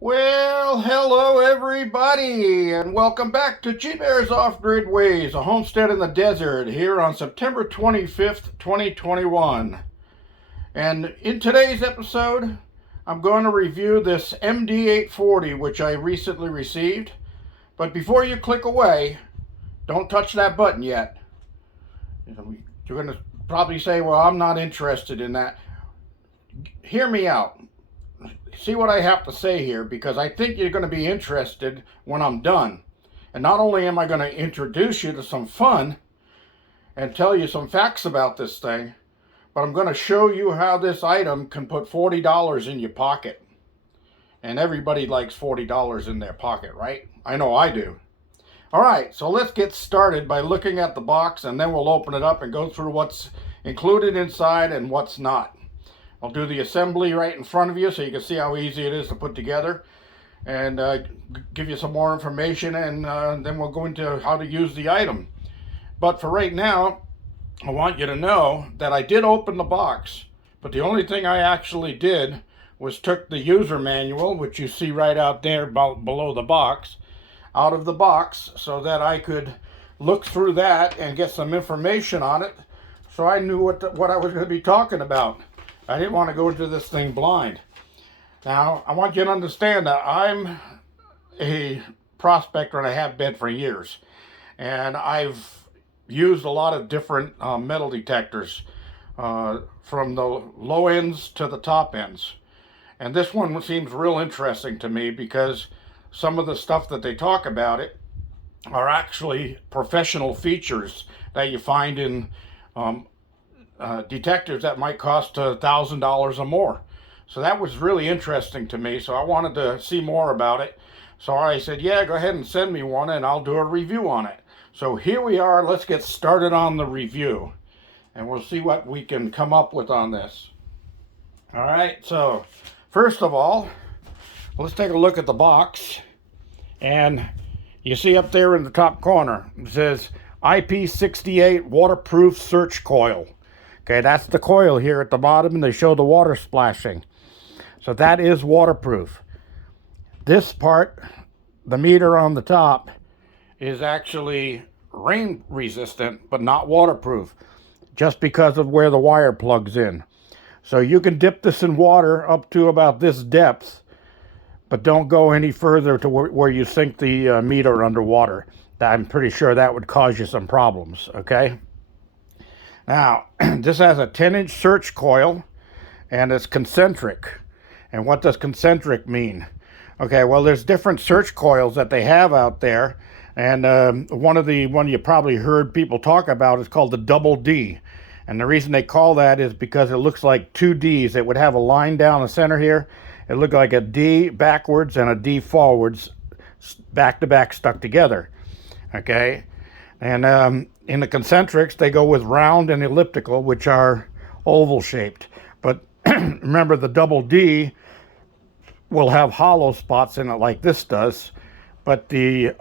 Well, hello everybody, and welcome back to G Bear's Off-Grid Ways, a homestead in the desert, here on September 25th, 2021. And in today's episode, I'm going to review this MD840, which I recently received. But before you click away, don't touch that button yet. You're going to probably say, well, I'm not interested in that. Hear me out. See what I have to say here, because I think you're going to be interested when I'm done. And not only am I going to introduce you to some fun and tell you some facts about this thing, but I'm going to show you how this item can put $40 in your pocket. And everybody likes $40 in their pocket, right? I know I do. All right, so let's get started by looking at the box, and then we'll open it up and go through what's included inside and what's not. I'll do the assembly right in front of you so you can see how easy it is to put together, and give you some more information, and then we'll go into how to use the item. But for right now, I want you to know that I did open the box, but the only thing I actually did was took the user manual, which you see right out there below the box, out of the box so that I could look through that and get some information on it, so I knew what I was going to be talking about. I didn't want to go into this thing blind. Now, I want you to understand that I'm a prospector, and I have been for years. And I've used a lot of different metal detectors, from the low ends to the top ends. And this one seems real interesting to me because some of the stuff that they talk about it are actually professional features that you find in detectors that might cost $1,000 or more. So that was really interesting to me, so I wanted to see more about it. So I said, yeah, go ahead and send me one and I'll do a review on it. So here we are. Let's get started on the review, and we'll see what we can come up with on this. All right, so first of all, let's take a look at the box. And you see up there in the top corner, it says IP68 waterproof search coil. Okay, that's the coil here at the bottom, and they show the water splashing. So that is waterproof. This part, the meter on the top, is actually rain resistant, but not waterproof, just because of where the wire plugs in. So you can dip this in water up to about this depth, but don't go any further to where you sink the meter underwater. I'm pretty sure that would cause you some problems, okay? Now, this has a 10-inch search coil, and it's concentric. And what does concentric mean? Okay, well, there's different search coils that they have out there, and one you probably heard people talk about is called the double D. And the reason they call that is because it looks like two Ds. It would have a line down the center here. It looked like a D backwards and a D forwards, back to back, stuck together. Okay, and in the concentrics, they go with round and elliptical, which are oval shaped. But remember, the double D will have hollow spots in it like this does, but the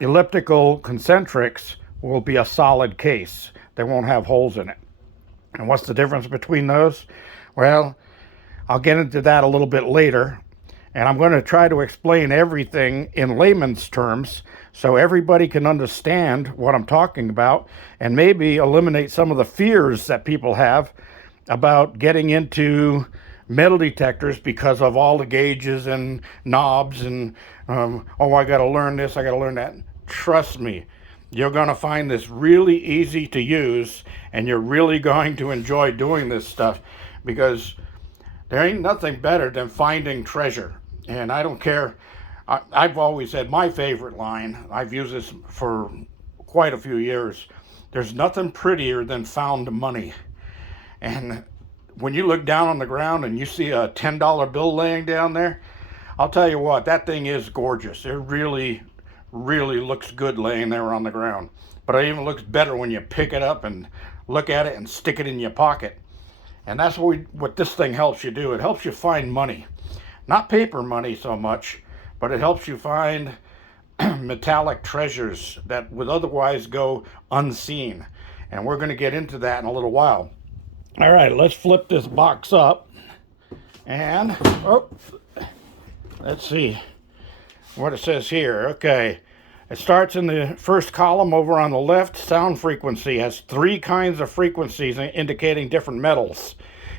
elliptical concentrics will be a solid case. They won't have holes in it. And what's the difference between those? Well, I'll get into that a little bit later. And I'm going to try to explain everything in layman's terms so everybody can understand what I'm talking about, and maybe eliminate some of the fears that people have about getting into metal detectors because of all the gauges and knobs and, oh, I got to learn this, I got to learn that. Trust me, you're going to find this really easy to use, and you're really going to enjoy doing this stuff, because there ain't nothing better than finding treasure. And I don't care. I've always said my favorite line, I've used this for quite a few years, there's nothing prettier than found money. And when you look down on the ground and you see a $10 bill laying down there, I'll tell you what, that thing is gorgeous. It really, really looks good laying there on the ground. But it even looks better when you pick it up and look at it and stick it in your pocket. And that's what this thing helps you do. It helps you find money. Not paper money so much, but it helps you find metallic treasures that would otherwise go unseen. And we're going to get into that in a little while. All right, let's flip this box up. And, oh, let's see what it says here. Okay, it starts in the first column over on the left. Sound frequency has 3 kinds of frequencies indicating different metals.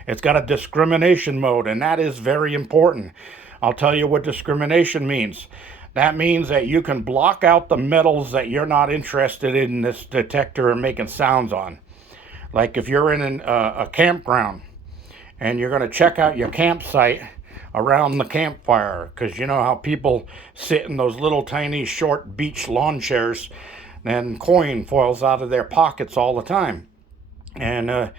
It's got a discrimination mode, and that is very important. I'll tell you what discrimination means. That means that you can block out the metals that you're not interested in this detector making sounds on. Like if you're in a campground and you're going to check out your campsite around the campfire, because you know how people sit in those little tiny short beach lawn chairs and coin falls out of their pockets all the time. And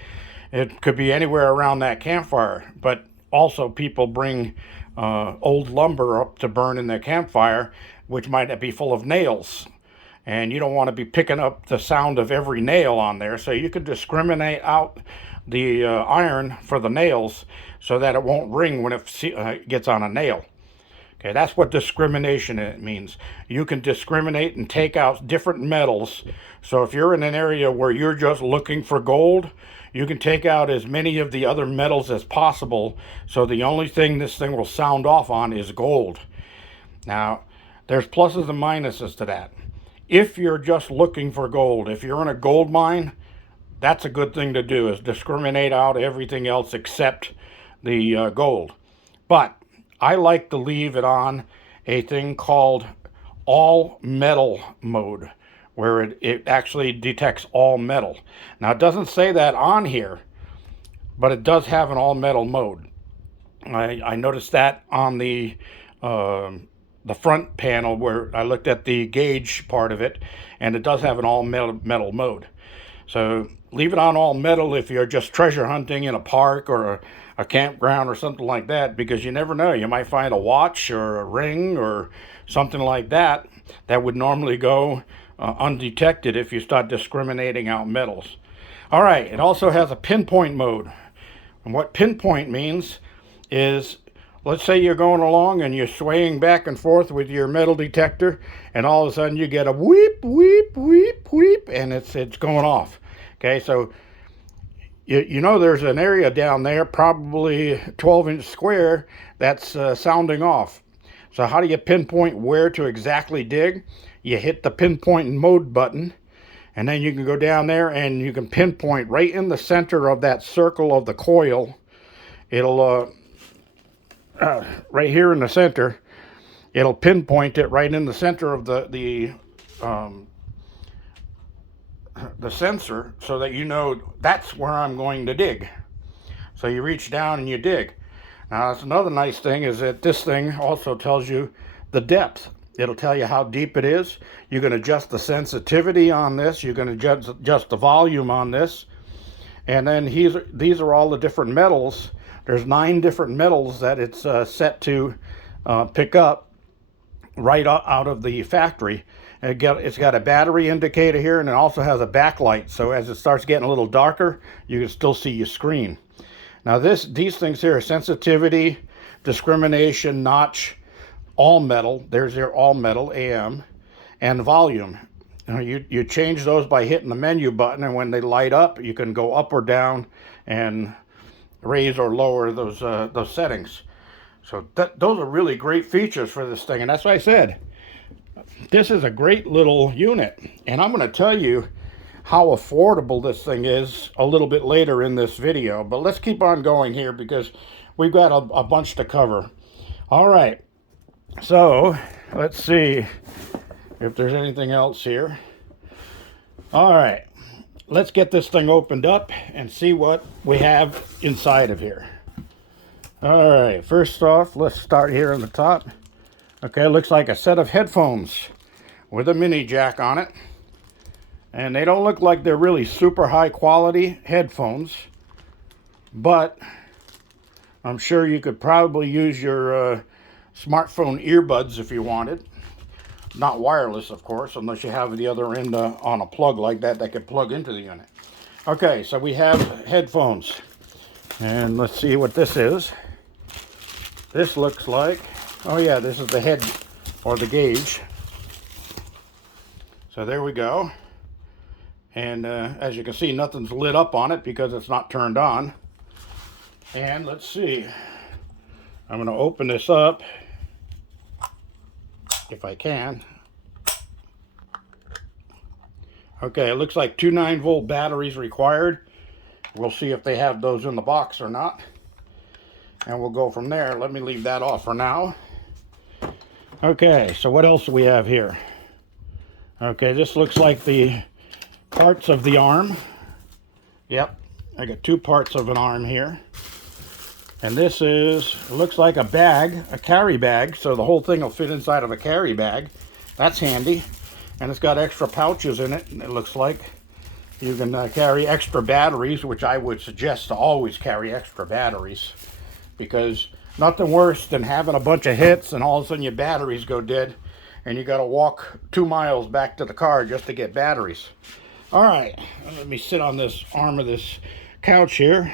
it could be anywhere around that campfire, but also people bring old lumber up to burn in their campfire, which might be full of nails. And you don't want to be picking up the sound of every nail on there, so you can discriminate out the iron for the nails so that it won't ring when it gets on a nail. Okay, that's what discrimination means. You can discriminate and take out different metals. So if you're in an area where you're just looking for gold, you can take out as many of the other metals as possible, so the only thing this thing will sound off on is gold. Now, there's pluses and minuses to that. If you're just looking for gold, if you're in a gold mine, that's a good thing to do, is discriminate out everything else except the gold. But I like to leave it on a thing called all metal mode, where it actually detects all metal. Now, it doesn't say that on here, but it does have an all metal mode. I noticed that on the front panel where I looked at the gauge part of it, and it does have an all metal mode. So leave it on all metal if you're just treasure hunting in a park or a campground or something like that, because you never know. You might find a watch or a ring or something like that that would normally go undetected if you start discriminating out metals. All right, it also has a pinpoint mode. And what pinpoint means is, let's say you're going along and you're swaying back and forth with your metal detector, and all of a sudden you get a weep, weep, weep, weep, and it's going off. Okay, so you know there's an area down there, probably 12-inch square, that's sounding off. So how do you pinpoint where to exactly dig? You hit the pinpoint mode button, and then you can go down there and you can pinpoint right in the center of that circle of the coil. It'll right here in the center, it'll pinpoint it right in the center of the sensor, so that you know that's where I'm going to dig. So you reach down and you dig. Now, that's another nice thing, is that this thing also tells you the depth. It'll tell you how deep it is. You can adjust the sensitivity on this. You can adjust the volume on this. And then these are all the different metals. There's 9 different metals that it's set to pick up right out of the factory. And it's got a battery indicator here, and it also has a backlight. So as it starts getting a little darker, you can still see your screen. Now these things here are sensitivity, discrimination, notch, all metal. There's your all metal, AM, and volume. You change those by hitting the menu button, and when they light up, you can go up or down and raise or lower those settings. So those are really great features for this thing, and that's what I said. This is a great little unit, and I'm going to tell you how affordable this thing is a little bit later in this video. But let's keep on going here, because we've got a bunch to cover. All right, so let's see if there's anything else here. All right, let's get this thing opened up and see what we have inside of here. All right, first off, let's start here on the top. Okay, it looks like a set of headphones with a mini jack on it. And they don't look like they're really super high quality headphones, but I'm sure you could probably use your smartphone earbuds if you wanted. Not wireless, of course, unless you have the other end on a plug like that could plug into the unit. Okay, so we have headphones. And let's see what this is. This looks like, oh yeah, this is the head or the gauge. So there we go. And as you can see, nothing's lit up on it because it's not turned on. And let's see. I'm going to open this up. if I can. Okay, it looks like 2 9-volt batteries required. We'll see if they have those in the box or not. And we'll go from there. Let me leave that off for now. Okay, so what else do we have here? Okay, this looks like the parts of the arm. Yep, I got 2 parts of an arm here. And this is, it looks like a bag, a carry bag, so the whole thing will fit inside of a carry bag. That's handy. And it's got extra pouches in it, it looks like. You can carry extra batteries, which I would suggest to always carry extra batteries. Because nothing worse than having a bunch of hits and all of a sudden your batteries go dead and you got to walk 2 miles back to the car just to get batteries. All right, let me sit on this arm of this couch here.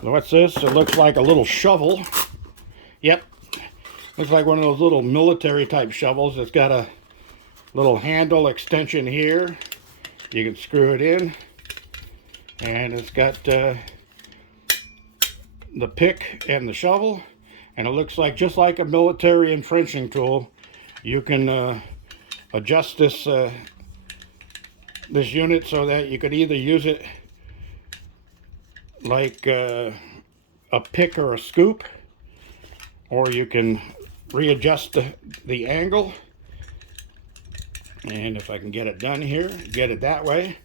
What's this? It looks like a little shovel. Yep, looks like one of those little military type shovels. It's got a little handle extension here. You can screw it in, and it's got the pick and the shovel, and it looks like just like a military entrenching tool. You can adjust this this unit so that you could either use it like a pick or a scoop, or you can readjust the angle. And if I can get it done here, get it that way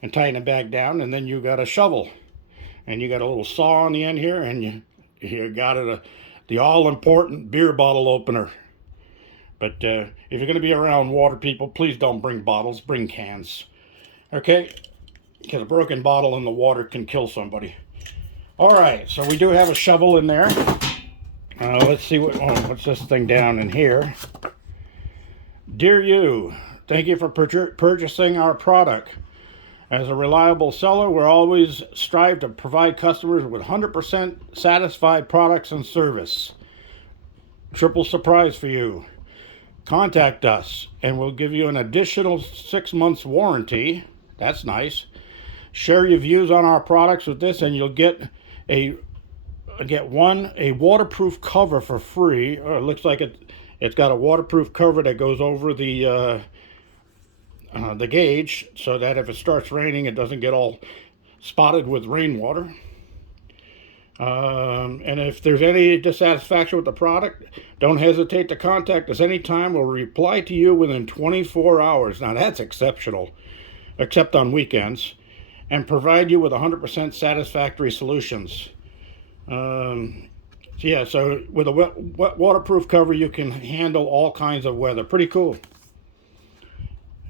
and tighten it back down, and then you got a shovel and you got a little saw on the end here, and you got it the all-important beer bottle opener. But if you're going to be around water people, please don't bring bottles, bring cans. Okay, because a broken bottle in the water can kill somebody. All right, so we do have a shovel in there. Let's see what's this thing down in here. Dear you, thank you for purchasing our product. As a reliable seller, we're always strive to provide customers with 100% satisfied products and service. Triple surprise for you. Contact us and we'll give you an additional 6 months warranty. That's nice. Share your views on our products with this, and you'll get a waterproof cover for free. It looks like it's got a waterproof cover that goes over the gauge, so that if it starts raining, it doesn't get all spotted with rainwater. And if there's any dissatisfaction with the product, don't hesitate to contact us anytime. We'll reply to you within 24 hours. Now that's exceptional, except on weekends, and provide you with 100% satisfactory solutions. Yeah, so with a wet waterproof cover, you can handle all kinds of weather. Pretty cool.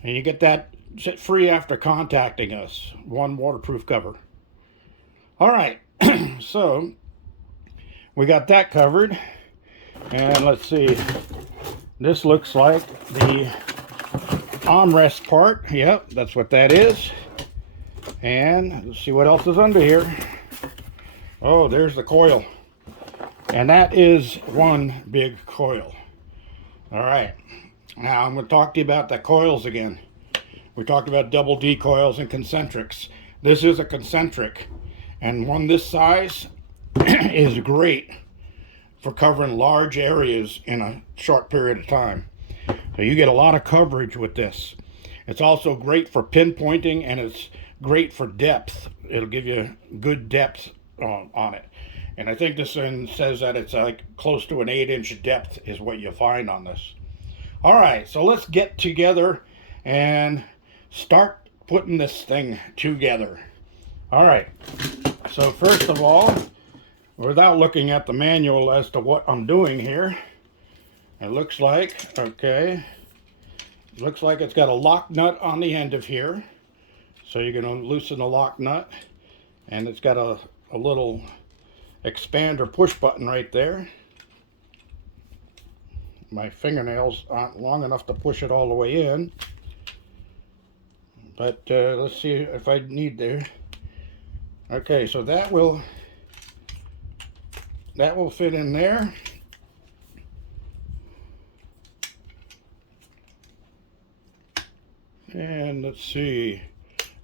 And you get that free after contacting us. 1 waterproof cover. All right, so we got that covered. And let's see. This looks like the armrest part. Yep, that's what that is. And let's see what else is under here. Oh, there's the coil. And that is one big coil. All right. Now I'm going to talk to you about the coils again. We talked about double D coils and concentrics. This is a concentric, and one this size is great for covering large areas in a short period of time. So you get a lot of coverage with this. It's also great for pinpointing, and it's great for depth. It'll give you good depth on it. And I think this one says that it's like close to an 8-inch depth is what you find on this. All right, so let's get together and start putting this thing together. All right, so first of all, without looking at the manual as to what I'm doing here, it looks like, okay, looks like it's got a lock nut on the end of here. So you're going to loosen the lock nut, and it's got a little expander push button right there. My fingernails aren't long enough to push it all the way in, but let's see if I need there. Okay, so that will fit in there. And let's see,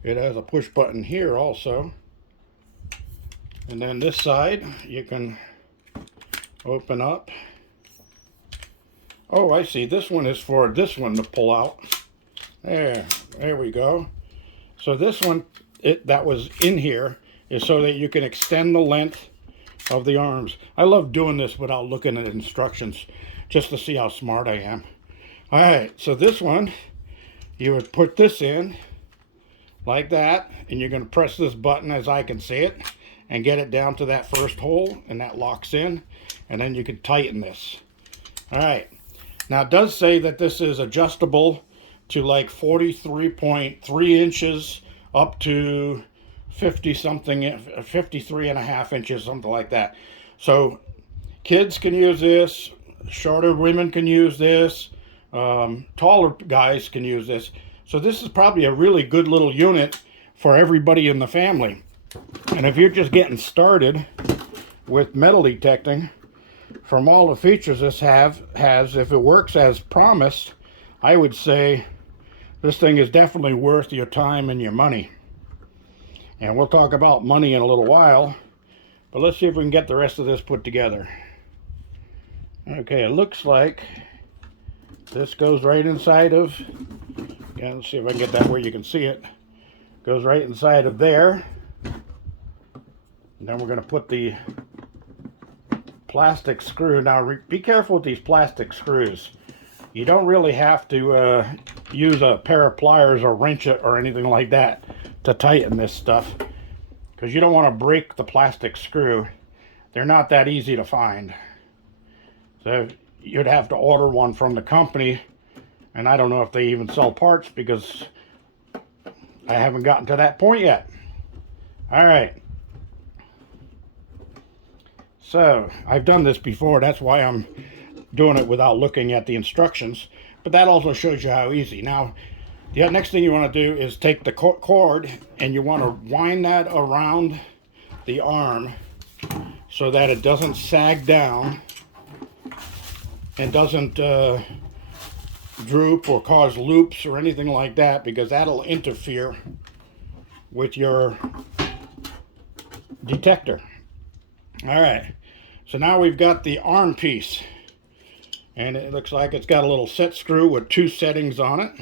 it has a push button here also. And then this side you can open up. Oh, I see. This one is for this one to pull out. There we go. So this one, that was in here, is so that you can extend the length of the arms. I love doing this without looking at instructions, just to see how smart I am. All right, so this one, you would put this in like that, and you're going to press this button as I can see it, and get it down to that first hole, and that locks in, and then you can tighten this. All right, now it does say that this is adjustable to like 43.3 inches up to 53.5 inches, something like that. So kids can use this, shorter women can use this, taller guys can use this. So this is probably a really good little unit for everybody in the family. And if you're just getting started with metal detecting, from all the features this has, if it works as promised, I would say this thing is definitely worth your time and your money. And we'll talk about money in a little while, but let's see if we can get the rest of this put together. Okay, it looks like this goes right inside of, let's see if I can get that where you can see it. Goes right inside of there. And then we're going to put the plastic screw. Now be careful with these plastic screws. You don't really have to use a pair of pliers or wrench it or anything like that to tighten this stuff, because you don't want to break the plastic screw. They're not that easy to find. So you'd have to order one from the company, and I don't know if they even sell parts because I haven't gotten to that point yet. All right. So I've done this before, that's why I'm doing it without looking at the instructions, but that also shows you how easy. Now, the next thing you want to do is take the cord and you want to wind that around the arm so that it doesn't sag down and doesn't droop or cause loops or anything like that, because that'll interfere with your detector. All right, so now we've got the arm piece, and it looks like it's got a little set screw with 2 settings on it.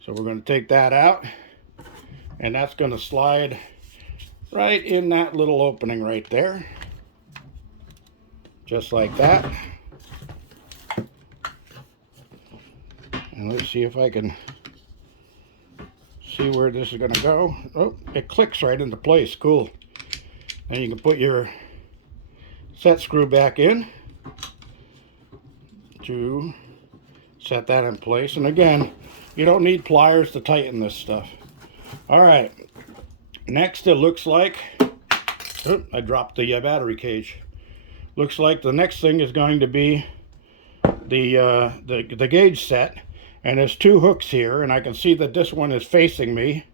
So we're going to take that out, and that's going to slide right in that little opening right there, just like that. And let's see if I can see where this is going to go. Oh, it clicks right into place. Cool. Then you can put your set screw back in to set that in place. And again, you don't need pliers to tighten this stuff. All right. Next, it looks like, oh, I dropped the battery cage. Looks like the next thing is going to be the gauge set. And there's 2 hooks here, and I can see that this one is facing me,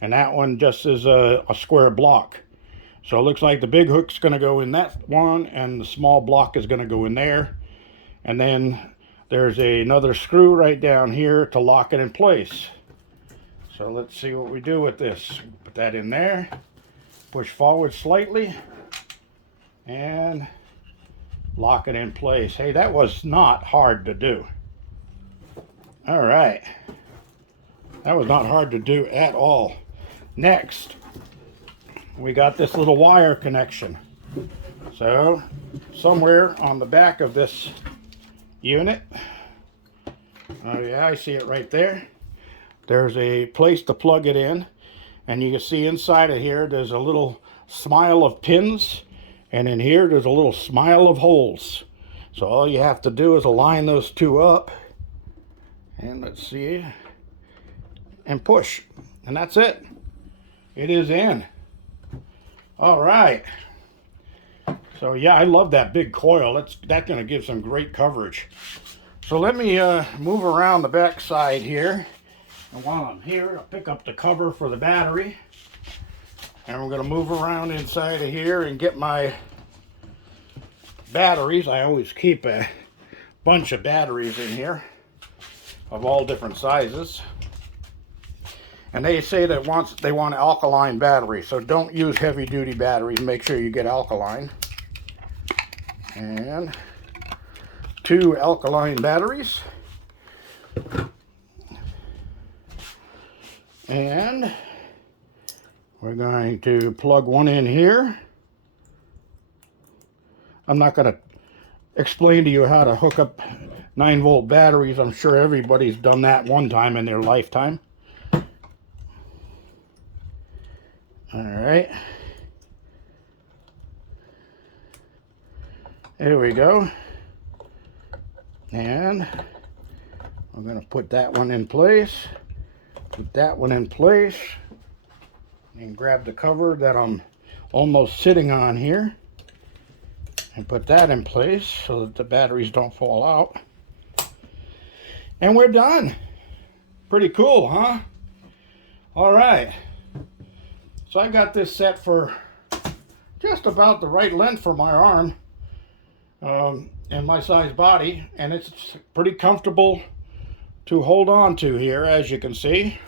and that one just is a square block. So it looks like the big hook's going to go in that one, and the small block is going to go in there. And then there's another screw right down here to lock it in place. So let's see what we do with this. Put that in there, push forward slightly, and lock it in place. Hey, that was not hard to do. All right, that was not hard to do at all. Next, we got this little wire connection. So somewhere on the back of this unit, oh yeah, I see it right there. There's a place to plug it in, and you can see inside of here there's a little smile of pins, and in here there's a little smile of holes. So all you have to do is align those 2 up, and let's see, and push, and that's it. It is in. All right. So yeah, I love that big coil. That's going to give some great coverage. So let me move around the back side here. And while I'm here, I'll pick up the cover for the battery. And we're going to move around inside of here and get my batteries. I always keep a bunch of batteries in here of all different sizes. And they say that they want alkaline battery, so don't use heavy duty batteries. Make sure you get alkaline. And 2 alkaline batteries. And we're going to plug one in here. I'm not going to explain to you how to hook up 9-volt batteries. I'm sure everybody's done that one time in their lifetime. All right. There we go. And I'm going to put that one in place. Put that one in place. And grab the cover that I'm almost sitting on here. And put that in place so that the batteries don't fall out. And we're done. Pretty cool, huh? All right. So I got this set for just about the right length for my arm and my size body. And it's pretty comfortable to hold on to here, as you can see.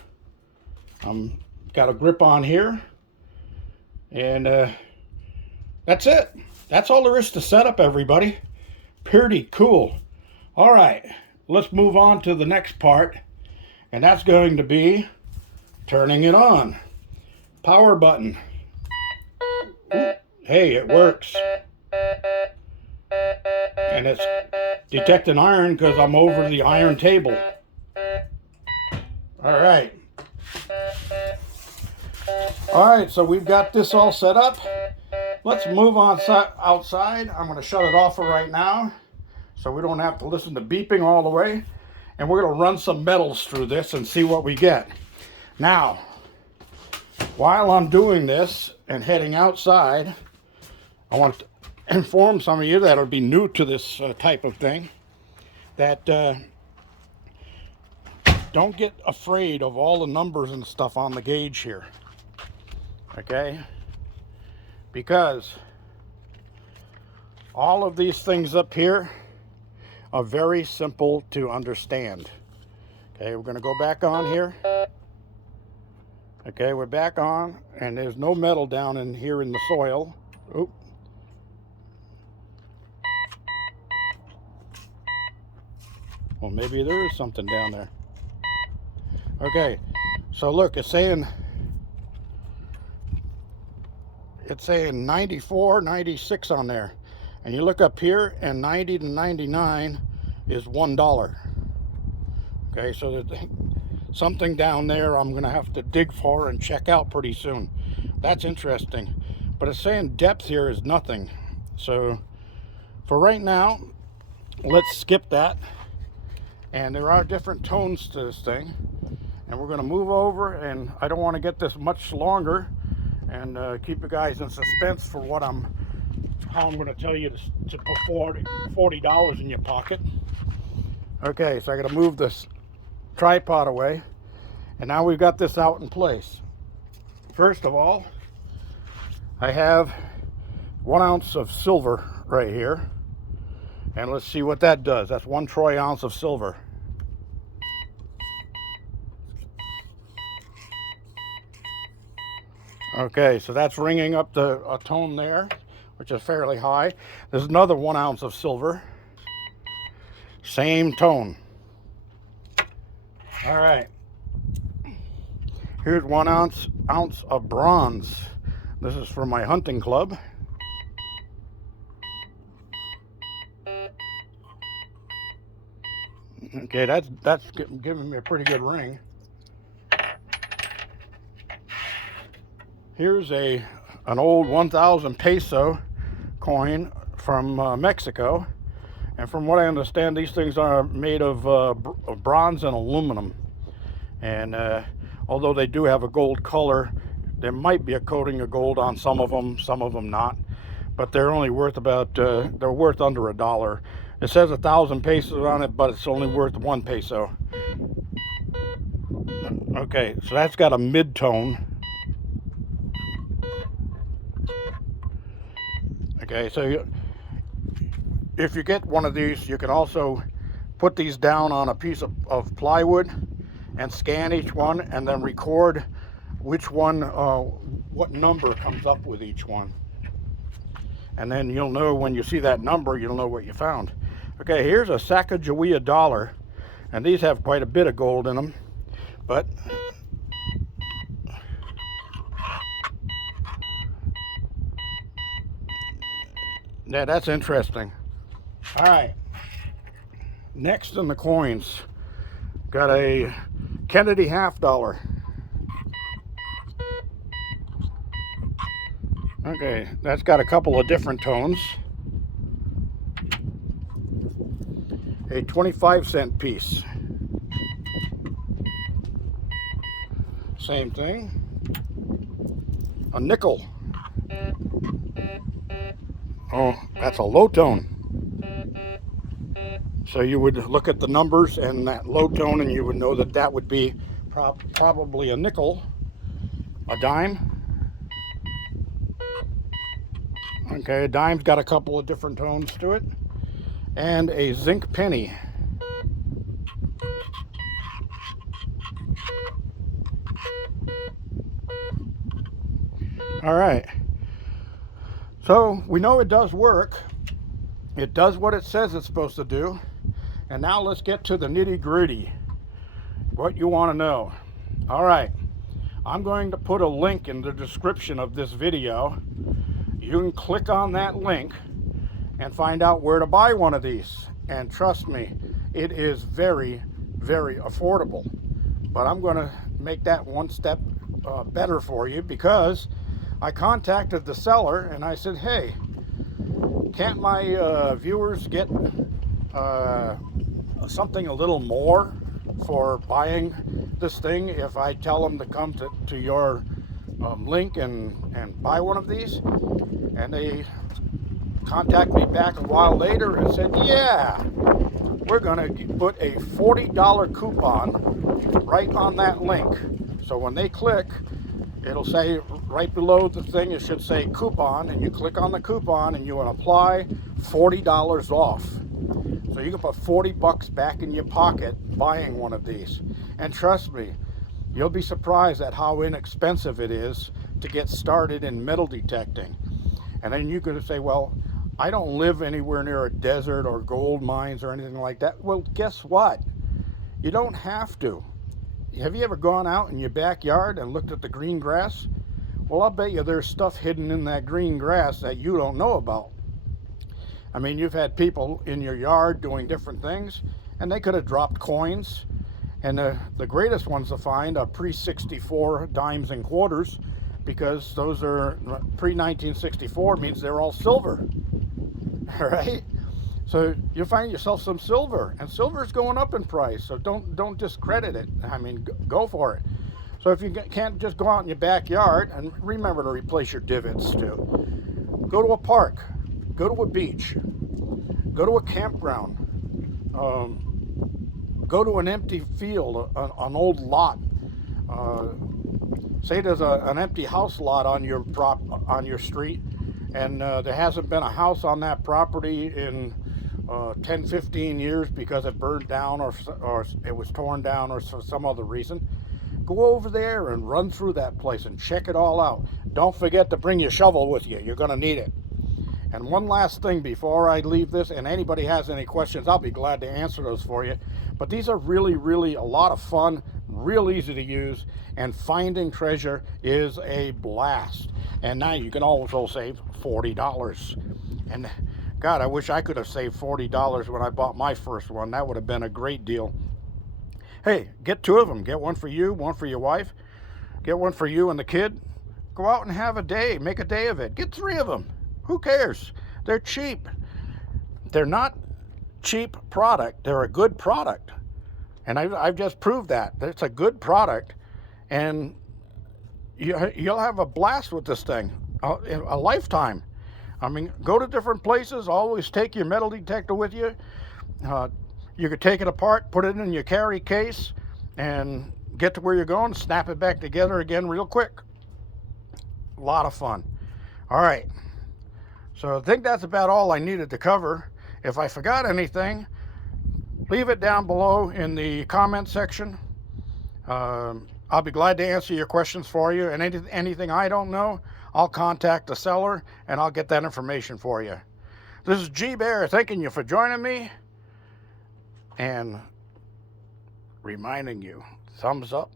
Got a grip on here. And that's it. That's all there is to setup, everybody. Pretty cool. All right, let's move on to the next part, and that's going to be turning it on. Power button. Ooh, hey, it works. And it's detecting iron because I'm over the iron table. All right. All right, so we've got this all set up. Let's move on outside. I'm going to shut it off for right now so we don't have to listen to beeping all the way. And we're going to run some metals through this and see what we get. Now, while I'm doing this and heading outside, I want to inform some of you that will be new to this type of thing that don't get afraid of all the numbers and stuff on the gauge here. Okay? Because all of these things up here are very simple to understand. Okay, we're going to go back on here. Okay, we're back on, and there's no metal down in here in the soil. Oop. Well, maybe there is something down there. Okay, so look, it's saying 94, 96 on there. And you look up here, and 90 to 99 is $1. Okay, so there's something down there I'm going to have to dig for and check out pretty soon. That's interesting. But it's saying depth here is nothing. So for right now, let's skip that. And there are different tones to this thing. And we're going to move over, and I don't want to get this much longer and keep you guys in suspense for how I'm going to tell you to put $40 in your pocket. Okay, so I got to move this tripod away, and now we've got this out in place. First of all, I have 1 ounce of silver right here, and let's see what that does. That's 1 troy ounce of silver. Okay, so that's ringing up a tone there, which is fairly high. There's another 1 ounce of silver. Same tone. All right. Here's 1 ounce of bronze. This is for my hunting club. Okay, that's giving me a pretty good ring. Here's an old 1,000 peso coin from Mexico, and from what I understand, these things are made of bronze and aluminum. And although they do have a gold color, there might be a coating of gold on some of them not. But they're only worth they're worth under $1. It says 1,000 pesos on it, but it's only worth 1 peso. Okay, so that's got a mid-tone. Okay, so if you get one of these, you can also put these down on a piece of plywood and scan each one, and then record which one, what number comes up with each one. And then you'll know when you see that number, you'll know what you found. Okay, here's a Sacagawea dollar, and these have quite a bit of gold in them, but yeah, that's interesting. All right, next in the coins, got a Kennedy half dollar. Okay, that's got a couple of different tones. A 25-cent piece. Same thing. A nickel. Oh, that's a low tone. So you would look at the numbers and that low tone and you would know that that would be probably a nickel. A dime. Okay, a dime's got a couple of different tones to it. And a zinc penny. All right. So we know it does work. It does what it says it's supposed to do. And now let's get to the nitty-gritty. What you want to know. All right. I'm going to put a link in the description of this video. You can click on that link and find out where to buy one of these. And trust me, it is very, very affordable. But I'm going to make that one step better for you, because I contacted the seller and I said, hey, can't my viewers get something a little more for buying this thing if I tell them to come to your link and buy one of these? And they contacted me back a while later and said, yeah, we're going to put a $40 coupon right on that link. So when they click, it'll say right below the thing, it should say coupon, and you click on the coupon and you will apply $40 off. So you can put 40 bucks back in your pocket buying one of these. And trust me, you'll be surprised at how inexpensive it is to get started in metal detecting. And then you could say, well, I don't live anywhere near a desert or gold mines or anything like that. Well, guess what? You don't have to. Have you ever gone out in your backyard and looked at the green grass? Well, I'll bet you there's stuff hidden in that green grass that you don't know about. I mean, you've had people in your yard doing different things, and they could have dropped coins. And the greatest ones to find are pre-64 dimes and quarters, because those are pre-1964 means they're all silver, right? So you'll find yourself some silver, and silver's going up in price. So don't discredit it. I mean, go for it. So if you can't just go out in your backyard, and remember to replace your divots too. Go to a park, go to a beach, go to a campground, go to an empty field, an old lot. Say there's an empty house lot on your street, and there hasn't been a house on that property in 10, 15 years because it burned down or it was torn down or for some other reason. Go over there and run through that place and check it all out. Don't forget to bring your shovel with you. You're going to need it. And one last thing before I leave this, and anybody has any questions, I'll be glad to answer those for you. But these are really, really a lot of fun, real easy to use, and finding treasure is a blast. And now you can also save $40. And God, I wish I could have saved $40 when I bought my first one. That would have been a great deal. Hey, get two of them. Get one for you, one for your wife. Get one for you and the kid. Go out and have a day. Make a day of it. Get three of them. Who cares? They're cheap. They're not cheap product. They're a good product. And I've just proved that. It's a good product. And you'll have a blast with this thing. A lifetime. I mean, go to different places. Always take your metal detector with you. You could take it apart, put it in your carry case, and get to where you're going, snap it back together again real quick. A lot of fun. All right. So I think that's about all I needed to cover. If I forgot anything, leave it down below in the comment section. I'll be glad to answer your questions for you. And anything I don't know, I'll contact the seller and I'll get that information for you. This is G Bear thanking you for joining me. and reminding you, thumbs up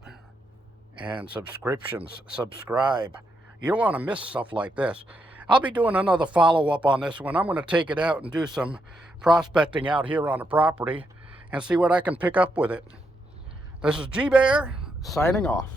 and subscriptions. Subscribe. You don't want to miss stuff like this. I'll be doing another follow-up on this one. I'm going to take it out and do some prospecting out here on the property and see what I can pick up with it. This is G-Bear signing off.